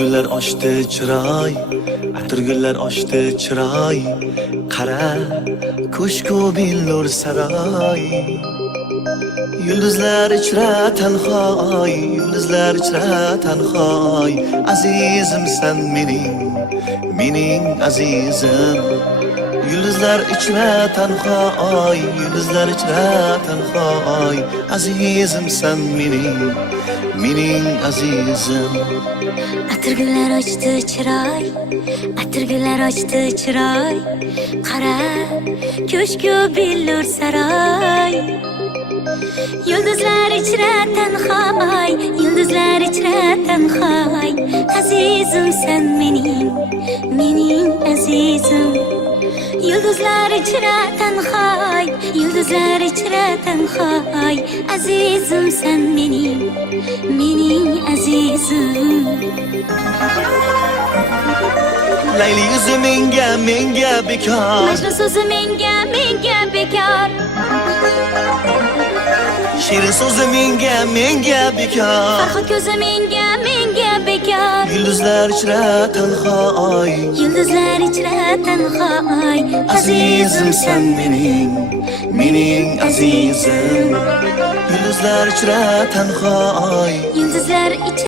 Atirgullar ochdi chiroy, atirgullar ochdi chiroy, qara ko'shku billur saroy. Yulduzlar ichra tanhoy, yulduzlar ichra tanhoy, azizimsan mening azizim. Yulduzlar ichra tanhoy, yulduzlar ichra tanhoy, azizimsan mening azizim. Atirgullar ochdi chiroy, atirgullar ochdi chiroy. Qara, ko'shku billur saroy. Yulduzlar ichra tanhoy, yulduzlar ichra tanhoy. Azizim sen mening azizim. Yulduzlar ichra tanhoy, yulduzlar ichra tanhoy. Azizim sen mening azizim. Layli yuzi menga bekor, Majnun so'zi menga bekor. shirin so'zi menga bekor. Farhod ko'zi menga bekor. Yulduzlar ichra tanhoy, Yulduzlar ichra tanhoy. azizim sen mening azizim. Yulduzlar ichra tanhoy, Yulduzlar ichra